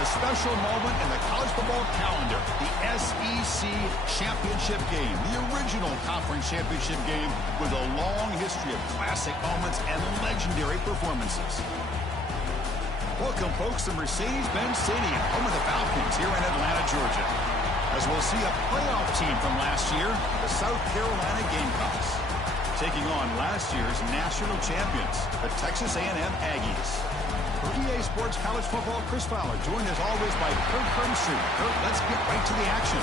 a special moment in the college football calendar, the SEC Championship game, the original conference championship game with a long history of classic moments and legendary performances. Welcome, folks, to Mercedes-Benz Stadium, home of the Falcons here in Atlanta, Georgia, as we'll see a playoff team from last year, the South Carolina Gamecocks, taking on last year's national champions, the Texas A&M Aggies. For EA Sports College Football, Chris Fowler, joined as always by Kurt Hermstreet. Kurt, let's get right to the action.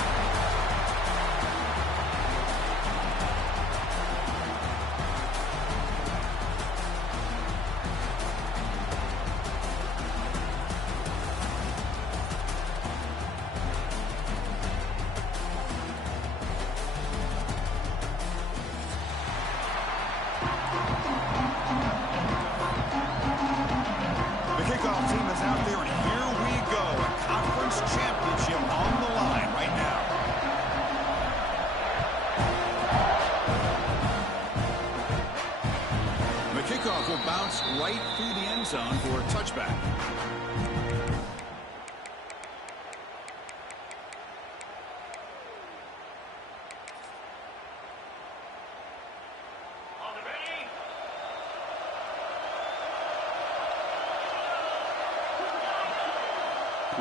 Kickoff will bounce right through the end zone for a touchback.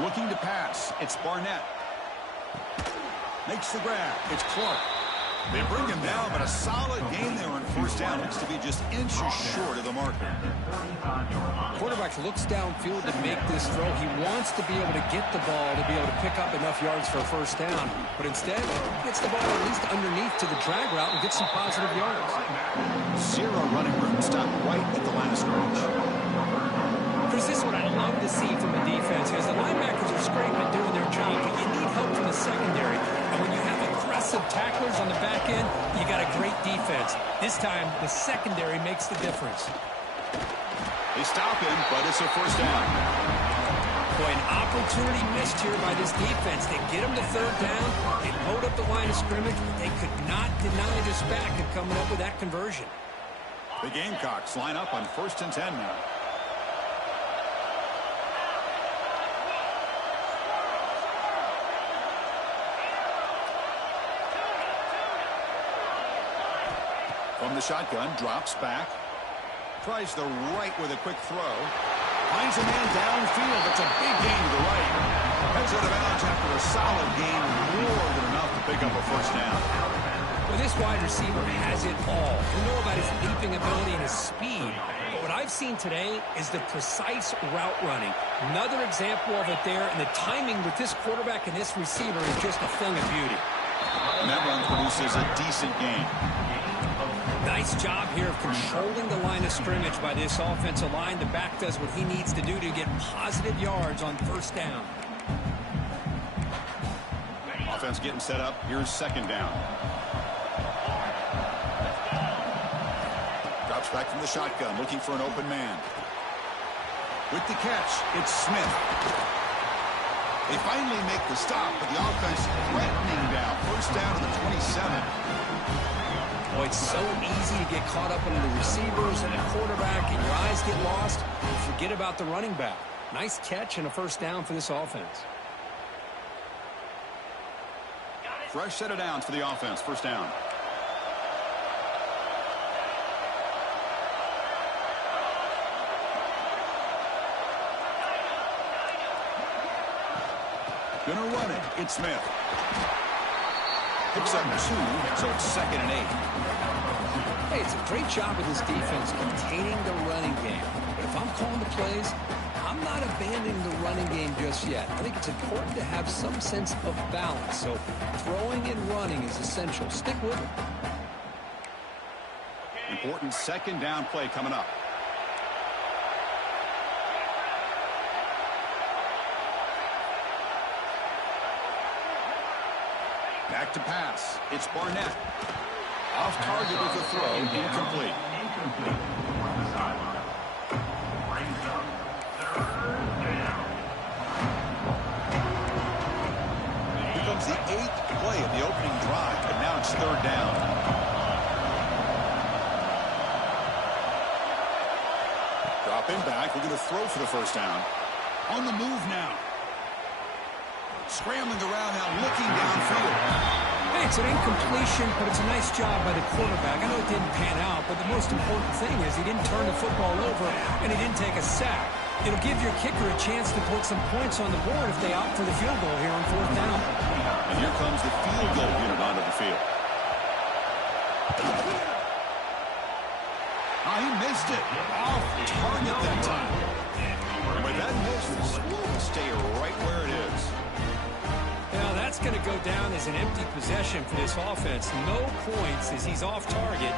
Looking to pass, it's Barnett. Makes the grab, it's Clark. They bring him down, but a solid gain there on first down. Looks to be just inches short of the marker. Quarterback looks downfield to make this throw. He wants to be able to get the ball to be able to pick up enough yards for a first down. But instead, he gets the ball at least underneath to the drag route and gets some positive yards. Zero running room. Stop right at the line of scrimmage. Chris, this is what I love to see from a defense, because the linebackers are scraping and doing their job, but you need help from the secondary. And when you have aggressive tacklers on the back end, you got a great defense. This time, the secondary makes the difference. They stop him, but it's a first down. Boy, an opportunity missed here by this defense. They get him to third down. They load up the line of scrimmage. They could not deny this back of coming up with that conversion. The Gamecocks line up on 1st and 10 now. From the shotgun, drops back. Tries the right with a quick throw. Finds a man downfield. It's a big gain to the right. Heads out of bounds after a solid gain. More than enough to pick up a first down. Well, this wide receiver has it all. We know about his leaping ability and his speed. But what I've seen today is the precise route running. Another example of it there. And the timing with this quarterback and this receiver is just a thing of beauty. And that run produces a decent gain. Nice job here of controlling the line of scrimmage by this offensive line. The back does what he needs to do to get positive yards on first down. Offense getting set up. Here's second down. Drops back from the shotgun, looking for an open man. With the catch, it's Smith. They finally make the stop, but the offense threatening down. First down to the 27. Boy, it's so easy to get caught up into the receivers and the quarterback, and your eyes get lost. You forget about the running back. Nice catch and a first down for this offense. Fresh set of downs for the offense. First down. Gonna run it. It's Smith. Picks up 2, so it's 2nd and 8. Hey, it's a great job of this defense containing the running game. But if I'm calling the plays, I'm not abandoning the running game just yet. I think it's important to have some sense of balance. So throwing and running is essential. Stick with it. Important second down play coming up. Back to pass. It's Barnett. Off target with the throw. Incomplete. Becomes the 8th play of the opening drive, but now it's third down. Drop him back. We're going to throw for the first down. On the move now. Scrambling around now, looking downfield. Hey, it's an incompletion, but it's a nice job by the quarterback. I know it didn't pan out, but the most important thing is he didn't turn the football over, and he didn't take a sack. It'll give your kicker a chance to put some points on the board if they opt for the field goal here on 4th down. And here comes the field goal unit onto the field. Oh, he missed it. Off target that time. And with that miss, the score will stay right where it is. Now that's going to go down as an empty possession for this offense. No points as he's off target.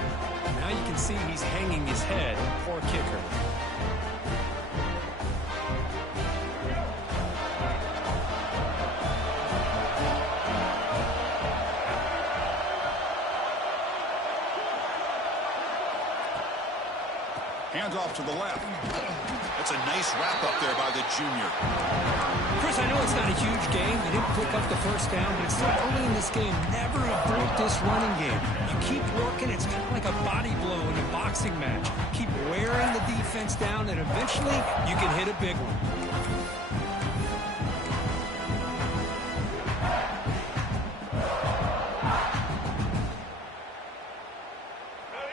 Now you can see he's hanging his head. Poor kicker. Hands off to the left. That's a nice wrap up there by the junior. Chris, I know it's not a huge game. They didn't pick up the first down, but it's so early in this game. Never abort this running game. You keep working. It's kind of like a body blow in a boxing match. Keep wearing the defense down, and eventually you can hit a big one.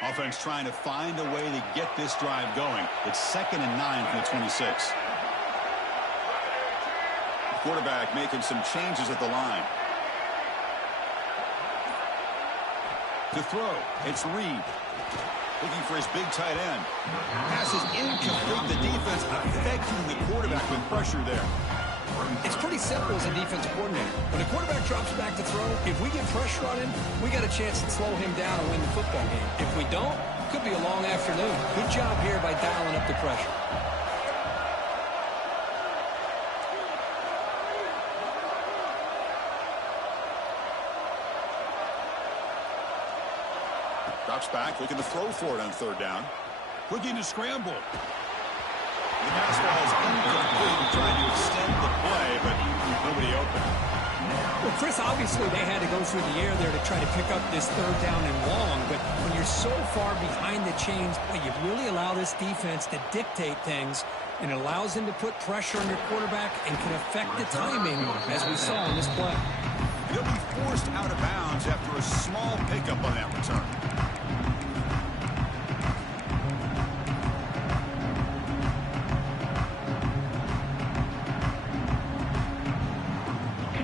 Offense trying to find a way to get this drive going. It's 2nd and 9 from the 26. The quarterback making some changes at the line. To throw, it's Reed. Looking for his big tight end. Pass is incomplete. The defense affecting the quarterback with pressure there. It's pretty simple as a defensive coordinator. When the quarterback drops back to throw, if we get pressure on him, we got a chance to slow him down and win the football game. If we don't, it could be a long afternoon. Good job here by dialing up the pressure. Drops back, looking to throw for it on 3rd down. Looking to scramble. The pass ball is incomplete, trying to extend the play, but nobody open. Well, Chris, obviously they had to go through the air there to try to pick up this 3rd down and long, but when you're so far behind the chains, you really allow this defense to dictate things, and it allows them to put pressure on your quarterback and can affect the timing, as we saw in this play. He'll be forced out of bounds after a small pickup on that return.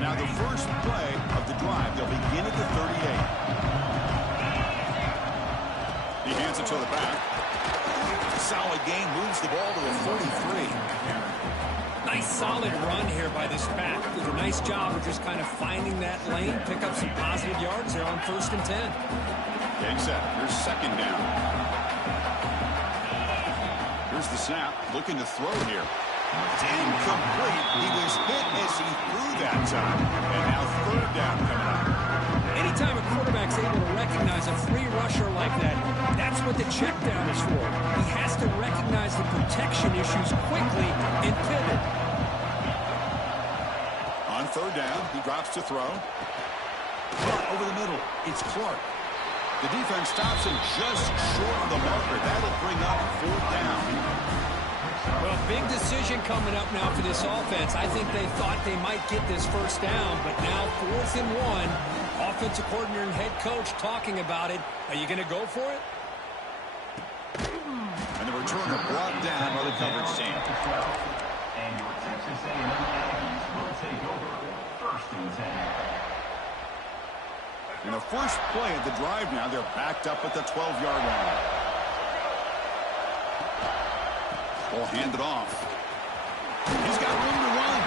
Now the first play of the drive, they'll begin at the 38. He hands it to the back. Solid gain, moves the ball to the 43. Nice solid run here by this back. Did a nice job of just kind of finding that lane, pick up some positive yards there on 1st and 10. Getting set. Here's 2nd down. Here's the snap. Looking to throw here. Incomplete. He was hit as he threw that time. And now 3rd down coming up. Anytime a quarterback's able to recognize a free rusher like that, that's what the check down is for. He has to recognize the protection issues quickly and pivot. On 3rd down, he drops to throw. Over the middle, it's Clark. The defense stops him just short of the marker. That'll bring up 4th down. Well, big decision coming up now for this offense. I think they thought they might get this 1st down, but now 4th and 1. Offensive coordinator and head coach talking about it. Are you going to go for it? And the returner brought down by the coverage team. And your Texas A&M Aggies will take over 1st and 10. In the first play of the drive now, they're backed up at the 12-yard line. Ball handed off. He's got room to run.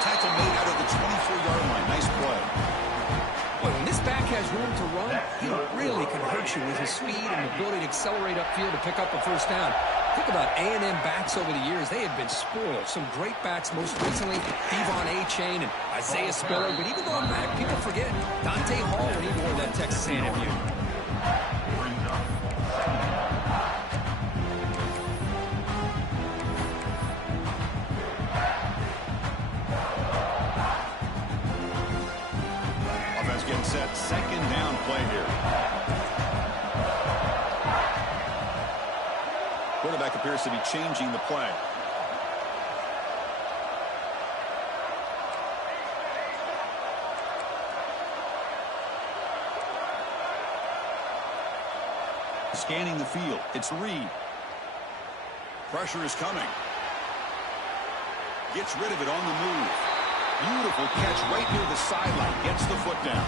Tackle made out of the 24-yard line. Nice play. Boy, when this back has room to run, he really can hurt you with his speed and ability to accelerate upfield to pick up a 1st down. Think about A&M backs over the years. They have been spoiled. Some great backs, most recently Devon A-Chain and Isaiah Spiller. But even going back, people forget Dante Hall when he wore that Texas A&M uniform. Offense getting set. 2nd down play here. Quarterback appears to be changing the play. Scanning the field. It's Reed. Pressure is coming. Gets rid of it on the move. Beautiful catch right near the sideline. Gets the foot down.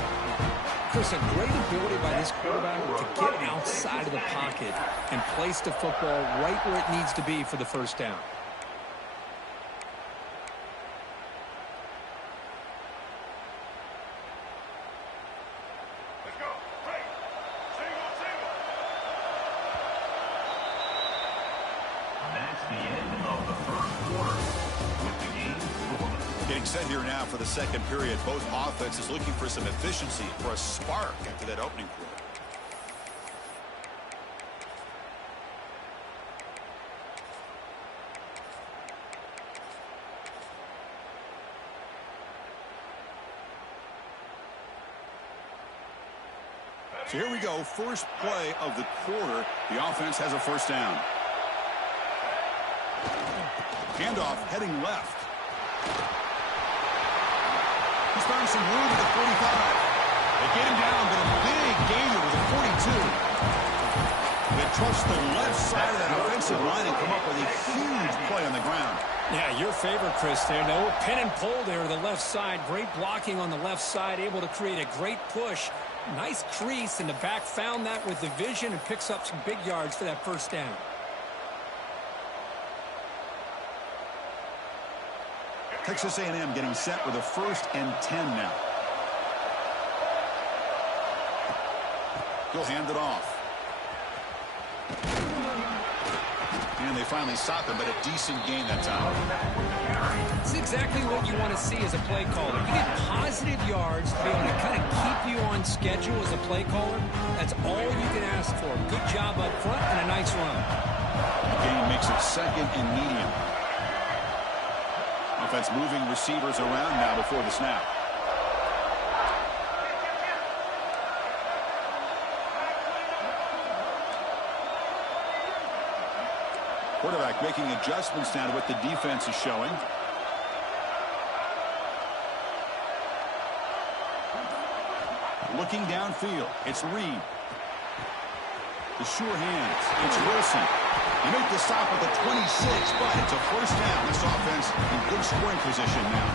Chris, a great ability by this quarterback to get outside of the pocket and place the football right where it needs to be for the first down. Set here now for the second period. Both offenses looking for some efficiency, for a spark after that opening quarter. So here we go. First play of the quarter. The offense has a first down. Handoff heading left. He's found some room at the 45. They get him down, but a big gainer with a 42. They trust the left side of that offensive line and come up with a huge play on the ground. Yeah, your favorite, Chris, there. No pin and pull there to the left side. Great blocking on the left side, able to create a great push. Nice crease, and the back found that with the vision and picks up some big yards for that first down. Texas A&M getting set with a 1st and 10 now. He'll hand it off. And they finally stop him, but a decent gain that time. It's exactly what you want to see as a play caller. You get positive yards to be able to kind of keep you on schedule as a play caller. That's all you can ask for. Good job up front and a nice run. The gain makes it 2nd and medium. Offense moving receivers around now before the snap. Quarterback making adjustments now to what the defense is showing. Looking downfield, it's Reed. The sure hands, it's Wilson. They make the stop at the 26, but it's a first down. This offense in good scoring position now.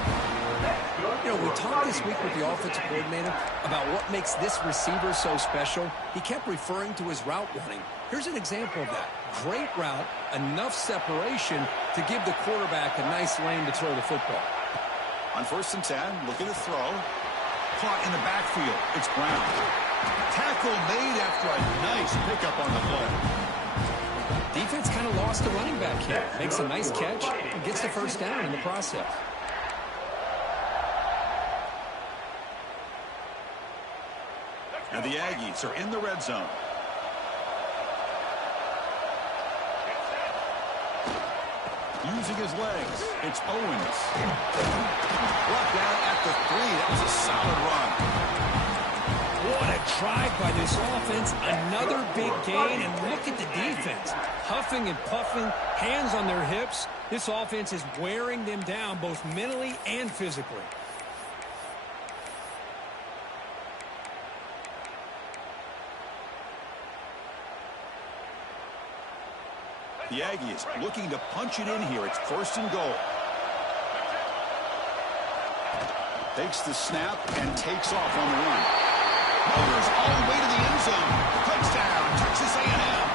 You know, we talked this week with the offensive coordinator about what makes this receiver so special. He kept referring to his route running. Here's an example of that. Great route, enough separation to give the quarterback a nice lane to throw the football. On 1st and 10, looking to throw. Caught in the backfield. It's Brown. Tackle made after a nice pickup on the play. Defense kind of lost the running back here. Makes a nice catch and gets the first down in the process. And the Aggies are in the red zone. Using his legs, it's Owens. Brought down at the 3. That was a solid run. What a drive by this offense. Another big gain, and look at the defense. Huffing and puffing, hands on their hips. This offense is wearing them down both mentally and physically. The Aggies looking to punch it in here. It's 1st and goal. Takes the snap and takes off on the run. Motors all the way to the end zone. Touchdown, Texas A&M.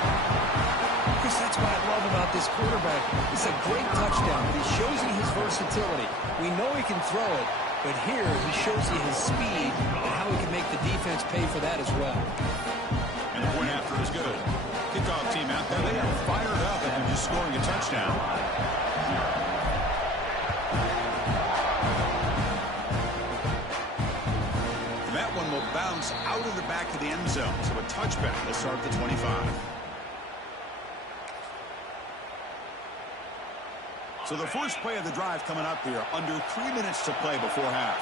Chris, that's what I love about this quarterback. It's a great touchdown, but he shows you his versatility. We know he can throw it, but here he shows you his speed and how he can make the defense pay for that as well. And the point after is good. Kickoff team out there, they are fired up after just scoring a touchdown. And that one will bounce out of the back of the end zone. So a touchback will start the 25. So the first play of the drive coming up here. Under 3 minutes to play before half.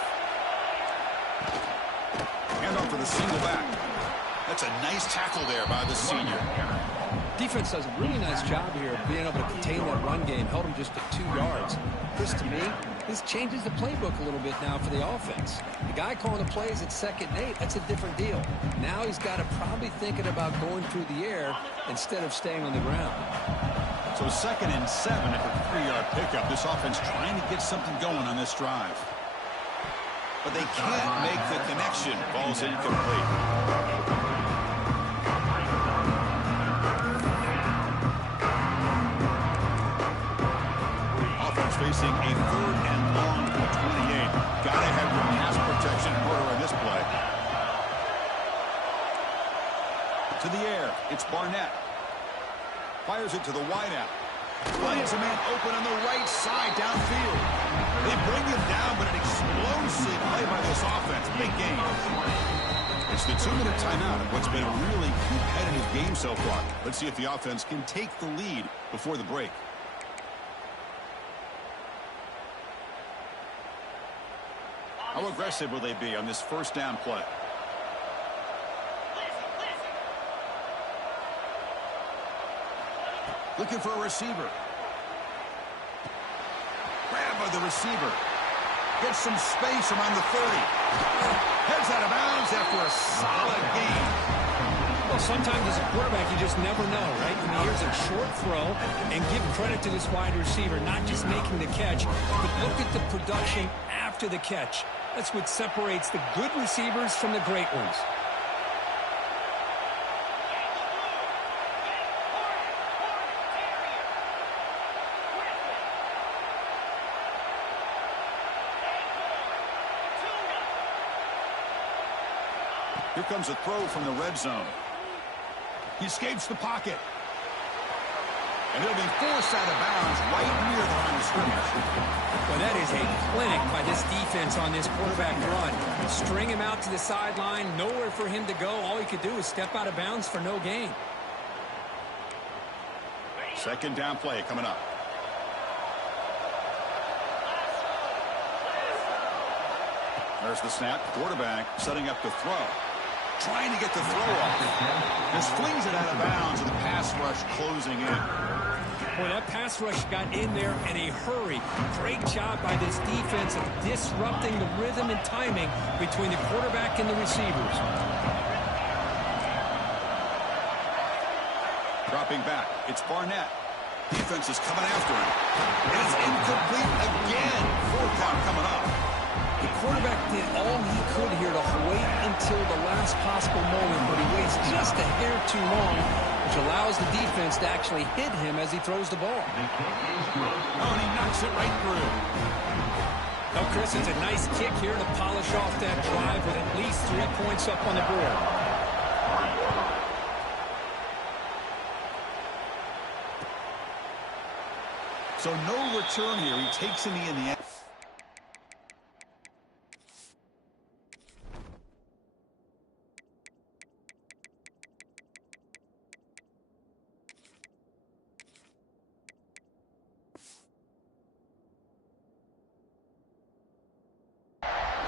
Hand off for the single back. That's a nice tackle there by the senior. Defense does a really nice job here of being able to contain that run game, held him just to 2 yards. Chris, to me, this changes the playbook a little bit now for the offense. The guy calling the plays at 2nd and 8, that's a different deal. Now he's got to probably thinking about going through the air instead of staying on the ground. So 2nd and 7 after a 3-yard pickup. This offense trying to get something going on this drive. But they can't make the connection. Ball's incomplete. Facing a 3rd and long at 28. Gotta have your pass protection in order on this play. To the air, it's Barnett. Fires it to the wideout. Finds a man open on the right side downfield. They bring him down, but an explosive play by this offense. Big game. It's the 2-minute timeout of what's been a really competitive game so far. Let's see if the offense can take the lead before the break. How aggressive will they be on this 1st down play? Looking for a receiver. Grab by the receiver. Gets some space around the 30. Heads out of bounds after a solid gain. Well, sometimes as a quarterback, you just never know, right? I mean, here's a short throw, and give credit to this wide receiver, not just making the catch, but look at the production after the catch. That's what separates the good receivers from the great ones. Here comes a throw from the red zone. He escapes the pocket. And he'll be forced out of bounds right near the line of scrimmage. Well, that is a clinic by this defense on this quarterback run. String him out to the sideline, nowhere for him to go. All he could do is step out of bounds for no gain. 2nd down play coming up. There's the snap. Quarterback setting up to throw. Trying to get the throw off. Just flings it out of bounds, and the pass rush closing in. Boy, that pass rush got in there in a hurry. Great job by this defense of disrupting the rhythm and timing between the quarterback and the receivers. Dropping back, it's Barnett. Defense is coming after him. And it's incomplete again. 4th down coming up. The quarterback did all he could here to wait until the last possible moment, but he waits just a hair too long, which allows the defense to actually hit him as he throws the ball. Oh, and he knocks it right through. Oh, Chris, it's a nice kick here to polish off that drive with at least 3 points up on the board. So no return here. He takes in the end.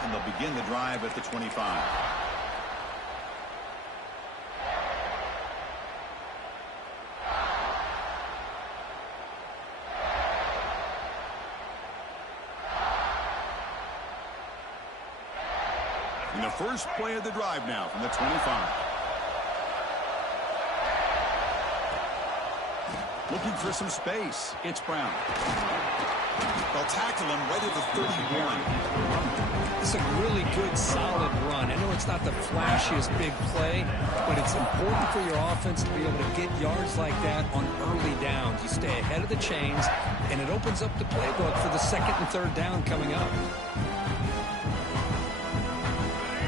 And they'll begin the drive at the 25. In the first play of the drive now from the 25. Looking for some space. It's Brown. They'll tackle him right at the 31. It's a really good, solid run. I know it's not the flashiest big play, but it's important for your offense to be able to get yards like that on early downs. You stay ahead of the chains, and it opens up the playbook for the 2nd and 3rd down coming up.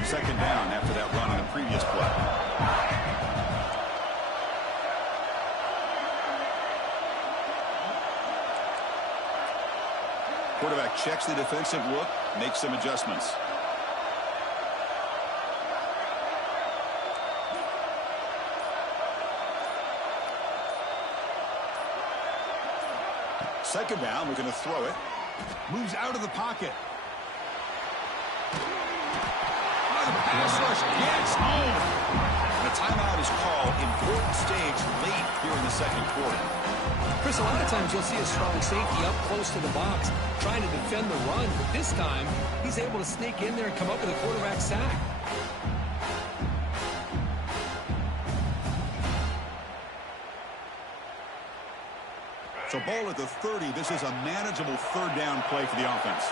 2nd down after that run on the previous play. Quarterback checks the defensive look, makes some adjustments. Second down, we're going to throw it. Moves out of the pocket. Oh, the pass rush gets home. The timeout is called. Important stage late here in the second quarter. Chris, a lot of times you'll see a strong safety up close to the box trying to defend the run, but this time he's able to sneak in there and come up with a quarterback sack. So ball at the 30. This is a manageable third down play for the offense.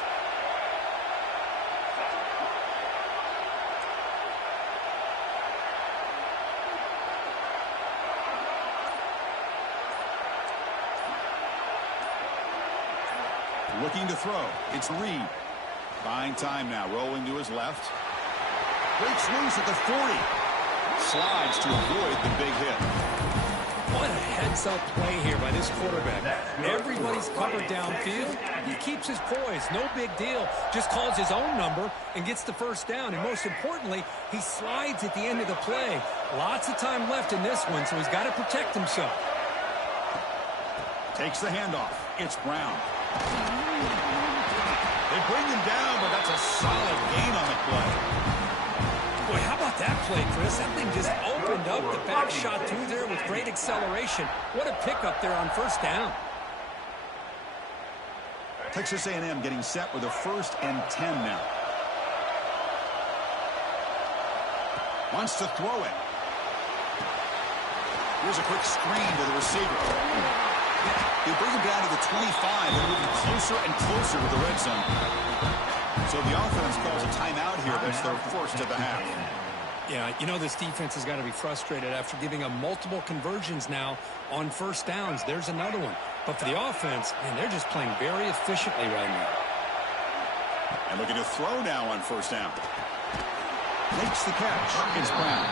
Looking to throw. It's Reed. Buying time now. Rolling to his left. Breaks loose at the 40. Slides to avoid the big hit. What a heads-up play here by this quarterback. Everybody's covered downfield. He keeps his poise. No big deal. Just calls his own number and gets the first down. And most importantly, he slides at the end of the play. Lots of time left in this one, so he's got to protect himself. Takes the handoff. It's Brown. They bring him down, but that's a solid gain on the play. Boy, how about that play, Chris? That thing just opened up the back shot through there with great acceleration. What a pickup there on first down. Texas A&M getting set with a 1st and 10 now. Wants to throw it. Here's a quick screen to the receiver. They bring him down to the 25 and moving closer and closer to the red zone. So the offense calls a timeout here. That's their first of the half. Yeah, you know this defense has got to be frustrated after giving them multiple conversions now on first downs. There's another one. But for the offense, man, they're just playing very efficiently right now. And looking to throw now on first down. Makes the catch. It's Brown.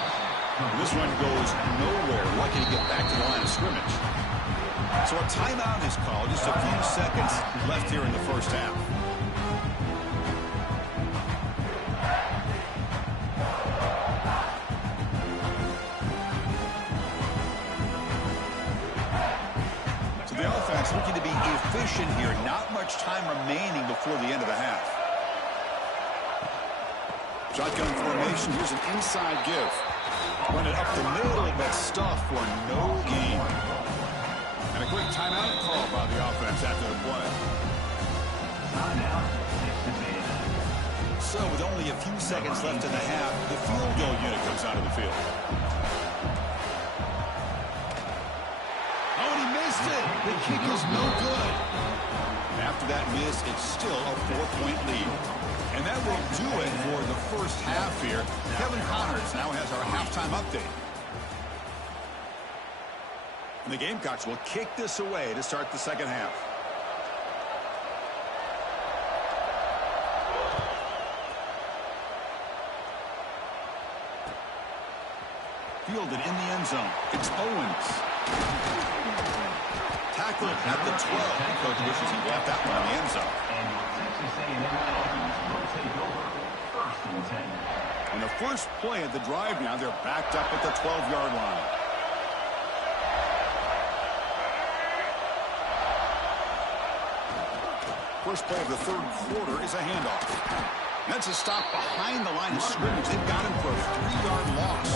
This run goes nowhere. Lucky to get back to the line of scrimmage. So a timeout is called. Just a few seconds left here in the first half. So the offense looking to be efficient here. Not much time remaining before the end of the half. Shotgun formation. Here's an inside give. Run it up the middle, but stuff for no gain. And a quick timeout call by the offense after the play. So with only a few seconds left in the half, the field goal unit comes out of the field. Oh, and he missed it. The kick is no good. After that miss, it's still a 4-point lead. And that will do it for the first half here. Kevin Connors now has our halftime update. And the Gamecocks will kick this away to start the second half. Fielded in the end zone. It's Owens. Tackled at the 12. The coach wishes he left that one in the end zone. And Texas A&M Aggies will take over 1st and 10. On the first play of the drive now, they're backed up at the 12-yard line. First play of the third quarter is a handoff. That's a stop behind the line of scrimmage. They've got him for a 3-yard loss.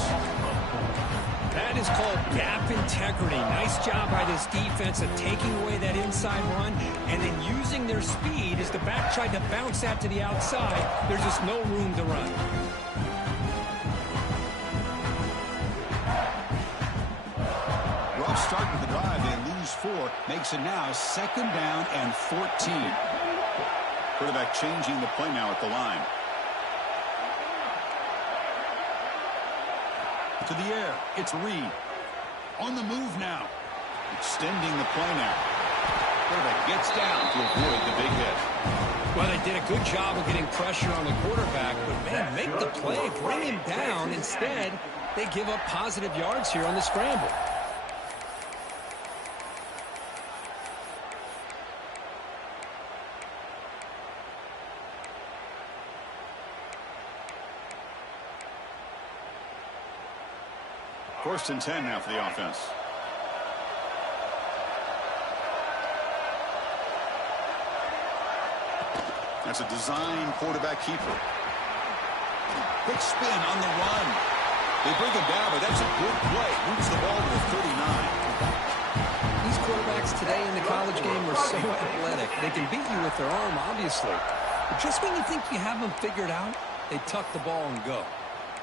That is called gap integrity. Nice job by this defense of taking away that inside run and then using their speed as the back tried to bounce that to the outside. There's just no room to run. Rough start to the drive. They lose 4. Makes it now 2nd down and 14. Quarterback changing the play now at the line. To the air. It's Reed. On the move now. Extending the play now. Quarterback gets down to avoid the big hit. Well, they did a good job of getting pressure on the quarterback, but, man, make the play, bring him down. Instead, they give up positive yards here on the scramble. First and 10 now for the offense. That's a design quarterback keeper. Quick spin on the run. They bring him down, but that's a good play. Moves the ball to the 39. These quarterbacks today in the college game are so athletic. They can beat you with their arm, obviously. But just when you think you have them figured out, they tuck the ball and go.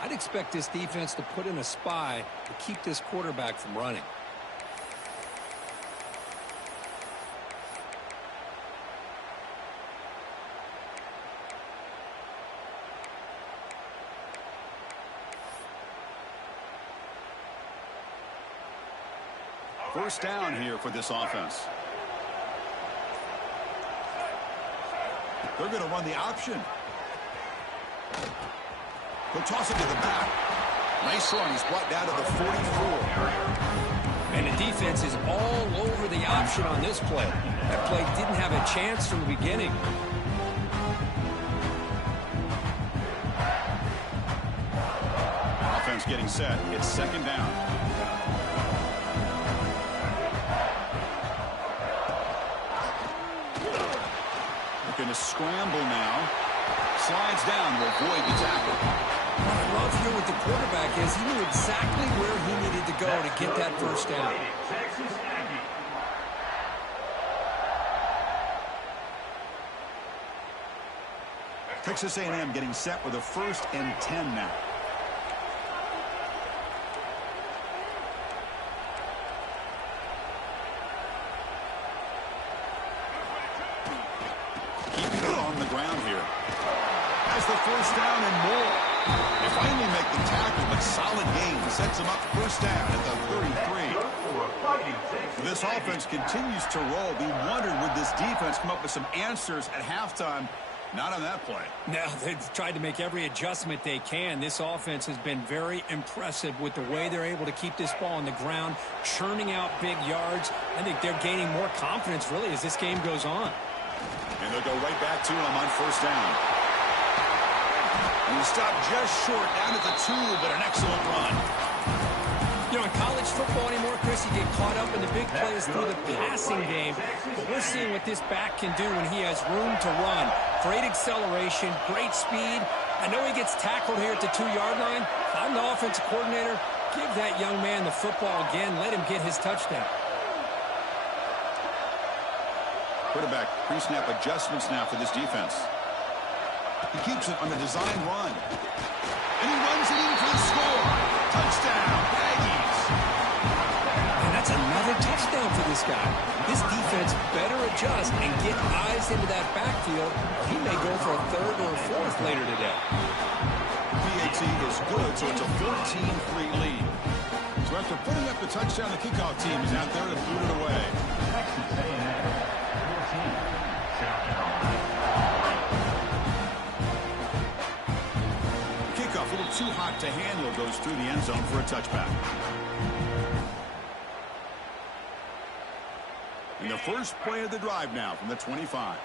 I'd expect this defense to put in a spy to keep this quarterback from running. First down here for this offense. They're going to run the option. He'll toss it to the back. Nice run. He's brought down to the 44. And the defense is all over the option on this play. That play didn't have a chance from the beginning. Offense getting set. It's second down. Going to scramble now. Slides down to avoid the tackle. What I love here with the quarterback is he knew exactly where he needed to go to get that first down. Texas A&M getting set with a 1st and 10 now. The first down and more. They finally make the tackle, but solid gain sets them up first down at the 33. This offense continues to roll. We wondered, would this defense come up with some answers at halftime? Not on that play. No, they've tried to make every adjustment they can. This offense has been very impressive with the way they're able to keep this ball on the ground, churning out big yards. I think they're gaining more confidence, really, as this game goes on. And they'll go right back to him on first down. And he stopped just short down at the 2, but an excellent run. You know, in college football anymore, Chris, you get caught up in the big plays through the passing game. But we're seeing what this back can do when he has room to run. Great acceleration, great speed. I know he gets tackled here at the 2-yard line. If I'm the offensive coordinator, give that young man the football again. Let him get his touchdown. Quarterback pre-snap adjustments now for this defense. He keeps it on the design run. And he runs it in for the score. Touchdown, Aggies. And that's another touchdown for this guy. This defense better adjust and get eyes into that backfield, or he may go for a 3rd or a 4th later today. PAT is good, so it's a 14-3 lead. So after putting up the touchdown, the kickoff team is out there to boot it away. Texas A&M 14. Kickoff, a little too hot to handle, goes through the end zone for a touchback. And the first play of the drive now from the 25.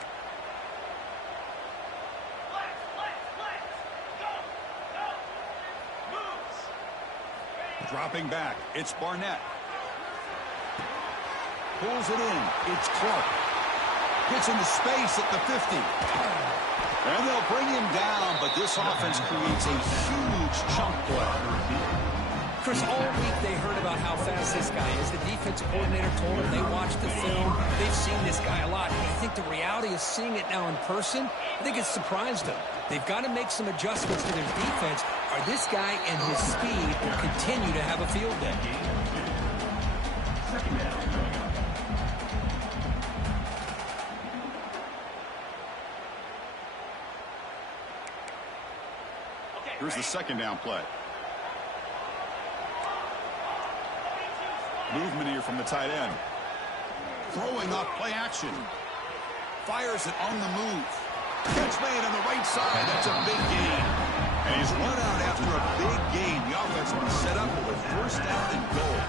Dropping back, it's Barnett. Pulls it in, it's Clark. Gets into space at the 50. And they'll bring him down, but this offense creates a huge chunk play. Chris, all week they heard about how fast this guy is. The defensive coordinator told them they watched the film. They've seen this guy a lot. I think the reality of seeing it now in person, I think it's surprised them. They've got to make some adjustmts to their defense, or this guy and his speed will continue to have a field day. Here's the second down play. Movement here from the tight end. Throwing up play action. Fires it on the move. Catch made on the right side. That's a big gain. And he's run out after a big gain. The offense will be set up with a first down and goal.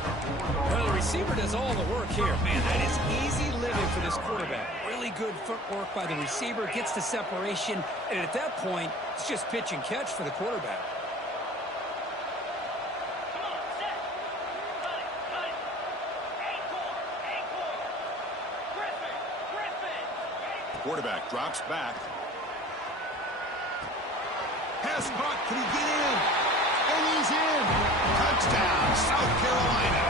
Well, the receiver does all the work here. Man, that is easy living for this quarterback. Really good footwork by the receiver. Gets the separation. And at that point, it's just pitch and catch for the quarterback. Quarterback drops back. Pass caught. Can he get in? And he's in. Touchdown, South Carolina.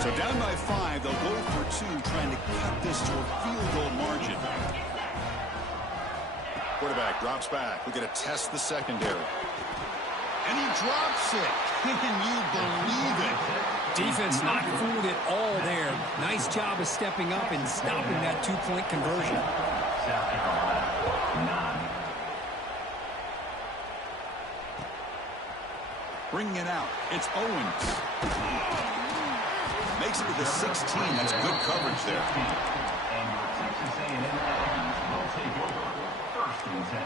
So down by 5, they'll go for 2, trying to cut this to a field goal margin. Quarterback drops back. We're going to test the secondary. And he drops it. Can you believe it? Defense not fooled at all there. Nice job of stepping up and stopping that two-point conversion. South Carolina, 9. Bringing it out. It's Owens. Makes it to the 16. That's good coverage there. And your Texas A&M Aggies will take over 1st and 10.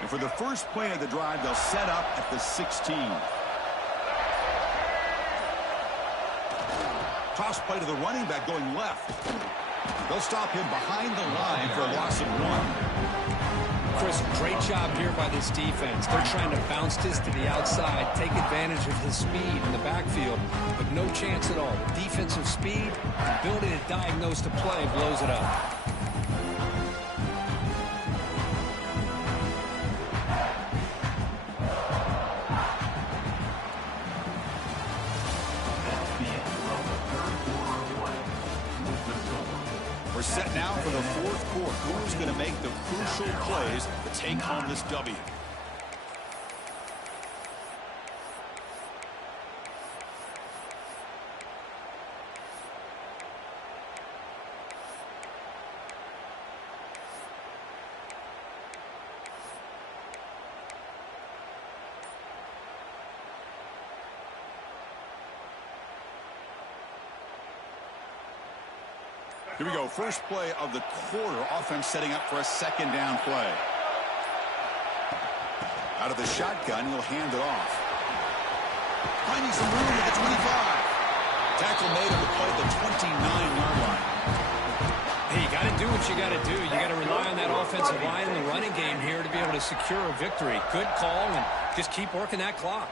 And for the first play of the drive, they'll set up at the 16. Toss play to the running back going left. They'll stop him behind the line for a loss of 1. Chris, great job here by this defense. They're trying to bounce this to the outside, take advantage of his speed in the backfield, but no chance at all. The defensive speed, the ability to diagnose the play blows it up. We're set now for the 4th quarter. Who's going to make the crucial plays to take home this W? Here we go. First play of the quarter. Offense setting up for a 2nd down play. Out of the shotgun, he'll hand it off. Finding some room at the 25. Tackle made on the play at the 29-yard line. Hey, you got to do what you got to do. You got to rely on that offensive line in the running game here to be able to secure a victory. Good call, and just keep working that clock.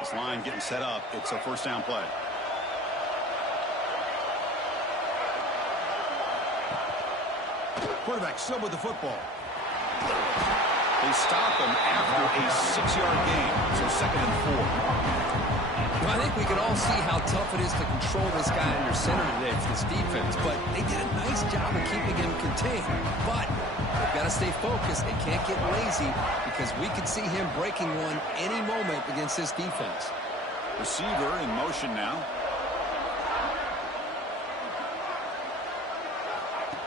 This line getting set up. It's a 1st down play. Quarterback still with the football. They stop him after a 6-yard gain. So 2nd and 4. Well, I think we can all see how tough it is to control this guy under center today for this defense, but they did a nice job of keeping him contained. But they've got to stay focused. They can't get lazy because we could see him breaking one any moment against this defense. Receiver in motion now.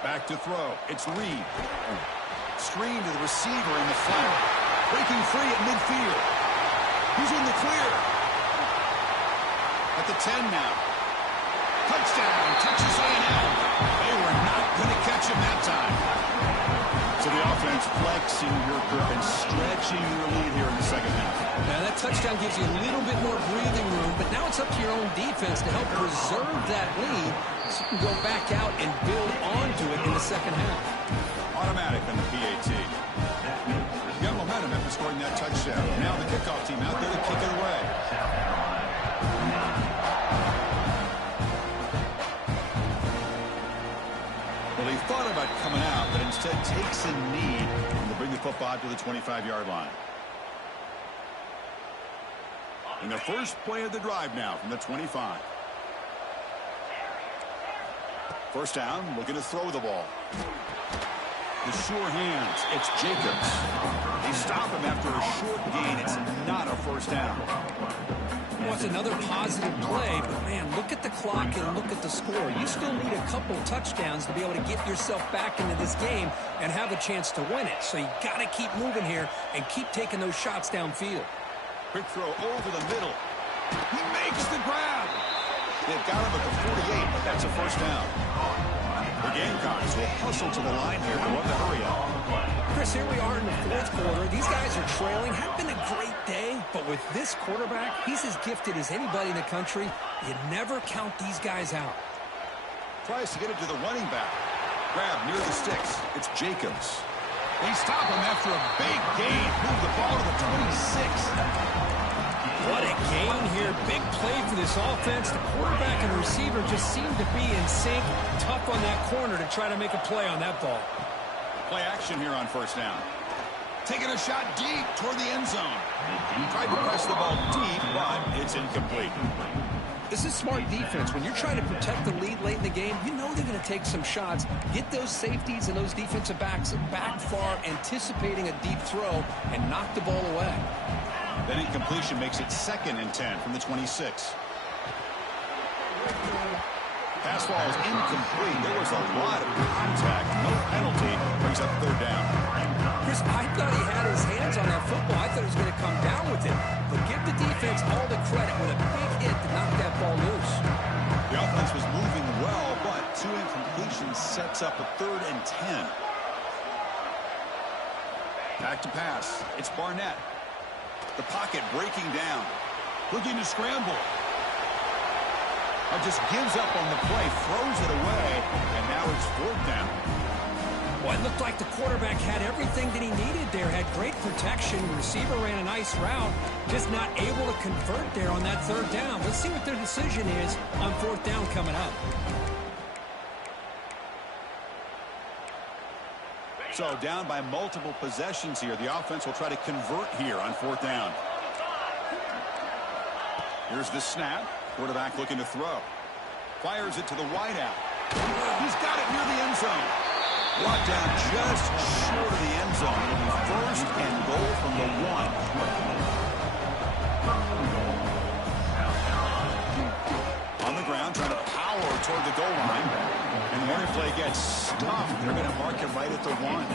Back to throw. It's Reed. Screen to the receiver in the flat. Breaking free at midfield. He's in the clear. At the 10 now. Touchdown, Texas A&M. They were not going to catch him that time. So the offense flexing your grip and stretching your lead here in the 2nd half. Now that touchdown gives you a little bit more breathing room, but now it's up to your own defense to help preserve that lead so you can go back out and build onto it in the 2nd half. Automatic on the PAT. Got momentum after scoring that touchdown. Now the kickoff team out there to kick it away. Well, he thought about coming out, but instead takes a knee to bring the football to the 25-yard line. And the first play of the drive now from the 25. 1st down, looking to throw the ball. The sure hands, it's Jacobs. They stop him after a short gain. It's not a 1st down. Well, it's another positive play, but man, look at the clock and look at the score. You still need a couple touchdowns to be able to get yourself back into this game and have a chance to win it. So you got to keep moving here and keep taking those shots downfield. Quick throw over the middle. He makes the grab. They've got him at the 48. That's a 1st down. The game Buckeyes will hustle to the line here to run the hurry up. Chris, here we are in the fourth quarter. These guys are trailing. Had been a great day, but with this quarterback, he's as gifted as anybody in the country. You never count these guys out. Tries to get it to the running back. Grab near the sticks. It's Jacobs. They stop him after a big gain. Move the ball to the 26. What a gain here. Big play for this offense. The quarterback and the receiver just seem to be in sync. Tough on that corner to try to make a play on that ball. Play action here on first down. Taking a shot deep toward the end zone. Tried to press the ball deep, but it's incomplete. This is smart defense. When you're trying to protect the lead late in the game, you know they're going to take some shots. Get those safeties and those defensive backs back far, anticipating a deep throw, and knock the ball away. That incompletion makes it 2nd and 10 from the 26. Pass ball is incomplete. There was a lot of contact. No penalty. Brings up 3rd down. Chris, I thought he had his hands on that football. I thought he was going to come down with it. But give the defense all the credit with a big hit to knock that ball loose. The offense was moving well, but 2 incompletions sets up a 3rd and 10. Back to pass. It's Barnett. The pocket breaking down. Looking to scramble. Just gives up on the play, throws it away, and now it's 4th down. Well, it looked like the quarterback had everything that he needed there. Had great protection. The receiver ran a nice route. Just not able to convert there on that 3rd down. Let's see what their decision is on 4th down coming up. So down by multiple possessions here. The offense will try to convert here on 4th down. Here's the snap. Quarterback looking to throw. Fires it to the wideout. He's got it near the end zone. Brought down just short of the end zone. It'll be 1st and goal from the 1. On the ground, trying to power toward the goal line. And the interplay gets stuffed. They're going to mark it right at the 1.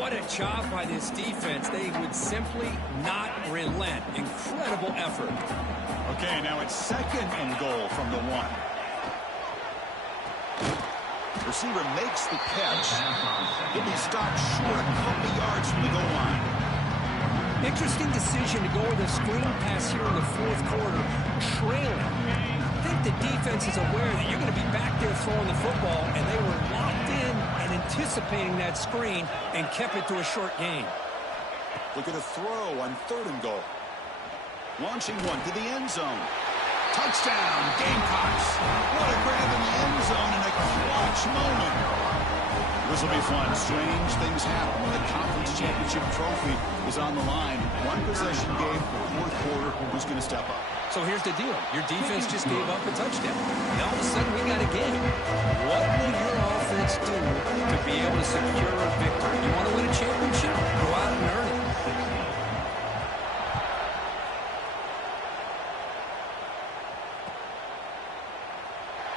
What a job by this defense. They would simply not relent. Incredible effort. Okay, now it's 2nd and goal from the 1. Receiver makes the catch. He'll be stopped short a couple yards from the goal line. Interesting decision to go with a screen pass here in the 4th quarter, trailing. I think the defense is aware that you're going to be back there throwing the football, and they were locked in and anticipating that screen and kept it to a short gain. Look at a throw on 3rd and goal. Launching one to the end zone. Touchdown, Gamecocks. What a grab in the end zone in a clutch moment. This will be fun. Strange things happen when the conference championship trophy is on the line. 1 possession game, 4th quarter. Who's going to step up? So here's the deal. Your defense just gave up a touchdown. Now all of a sudden we got a game. What will your offense do to be able to secure a victory? You want to win a championship? Go out and earn it.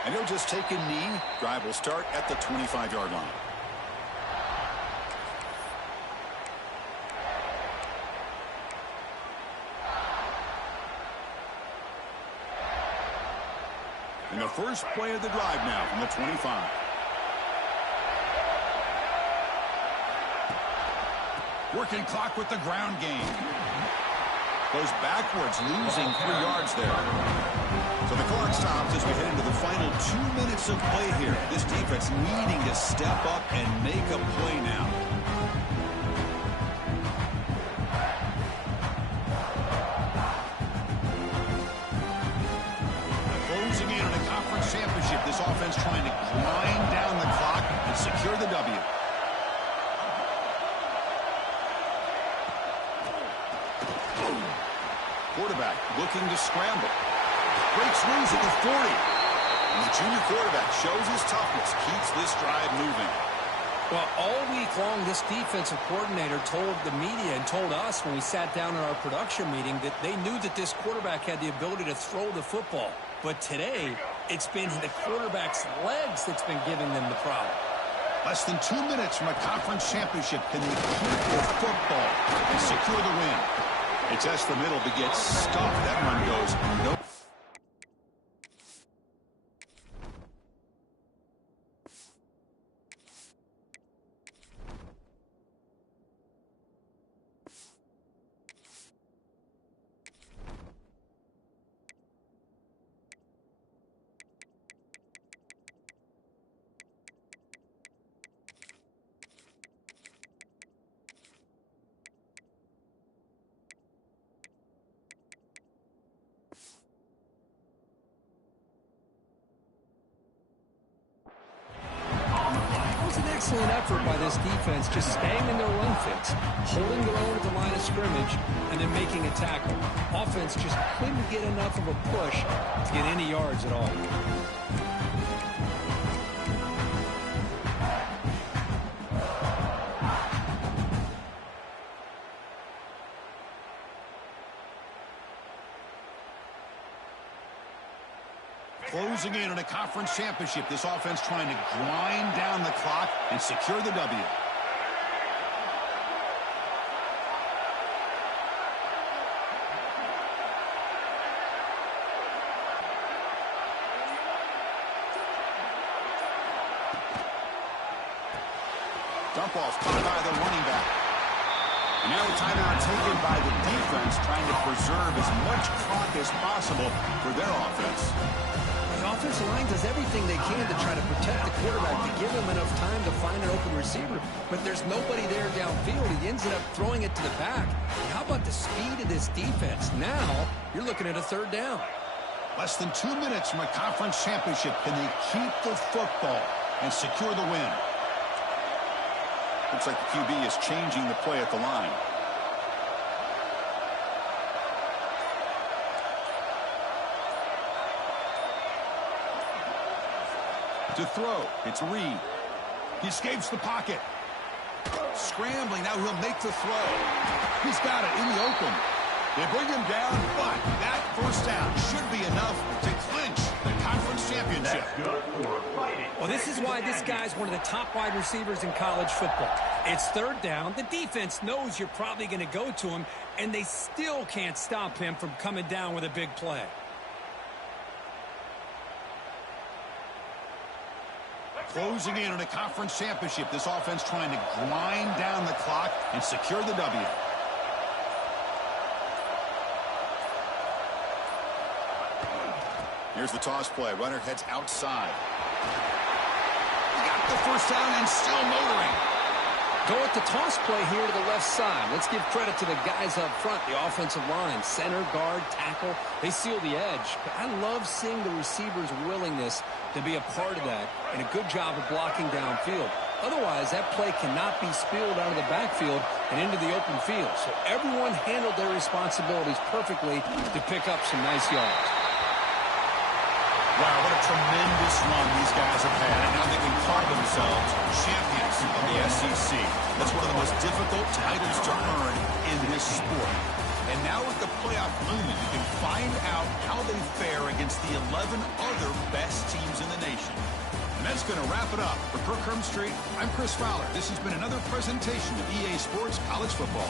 And he'll just take a knee. Drive will start at the 25-yard line. And the first play of the drive now from the 25. Working clock with the ground game. Goes backwards, losing 3 yards there. So the clock stops as we head into the final 2 minutes of play here. This defense needing to step up and make a play now. Closing in on a conference championship. This offense trying to grind down the clock and secure the W. Quarterback looking to scramble. Breaks loose at the 40. And the junior quarterback shows his toughness, keeps this drive moving. Well, all week long, this defensive coordinator told the media and told us when we sat down in our production meeting that they knew that this quarterback had the ability to throw the football. But today, it's been the quarterback's legs that's been giving them the problem. Less than 2 minutes from a conference championship. Can they keep the football and secure the win? They test the middle to get stuffed. That run goes no. It's an excellent effort by this defense, just staying in their run fits, holding their own at the line of scrimmage, and then making a tackle. Offense just couldn't get enough of a push to get any yards at all. Closing in on a conference championship, this offense trying to grind down the clock and secure the W. Dump off's caught by the running back. And now a timeout taken by the defense, trying to preserve as much clock as possible for their offense. The offensive line does everything they can to try to protect the quarterback, to give him enough time to find an open receiver, but there's nobody there downfield. He ends up throwing it to the back. And how about the speed of this defense? Now you're looking at a third down. Less than 2 minutes from a conference championship. Can they keep the football and secure the win? Looks like the QB is changing the play at the line. To throw, it's Reed. He escapes the pocket. Scrambling, now he'll make the throw. He's got it in the open. They bring him down, but that first down should be enough to clinch the conference championship. Well, this is why this guy's one of the top wide receivers in college football. It's third down. The defense knows you're probably going to go to him, and they still can't stop him from coming down with a big play. Closing in on a conference championship, this offense trying to grind down the clock and secure the W. Here's the toss play. Runner heads outside. He got the first down and still motoring. Go with the toss play here to the left side. Let's give credit to the guys up front, the offensive line, center, guard, tackle. They seal the edge. But I love seeing the receivers' willingness to be a part of that and a good job of blocking downfield. Otherwise, that play cannot be spilled out of the backfield and into the open field. So everyone handled their responsibilities perfectly to pick up some nice yards. Wow, what a tremendous run these guys have had, and now they can call themselves champions of the SEC. That's one of the most difficult titles to earn in this sport. And now with the playoff looming, you can find out how they fare against the 11 other best teams in the nation. And that's going to wrap it up. For Kirk Street, I'm Chris Fowler. This has been another presentation of EA Sports College Football.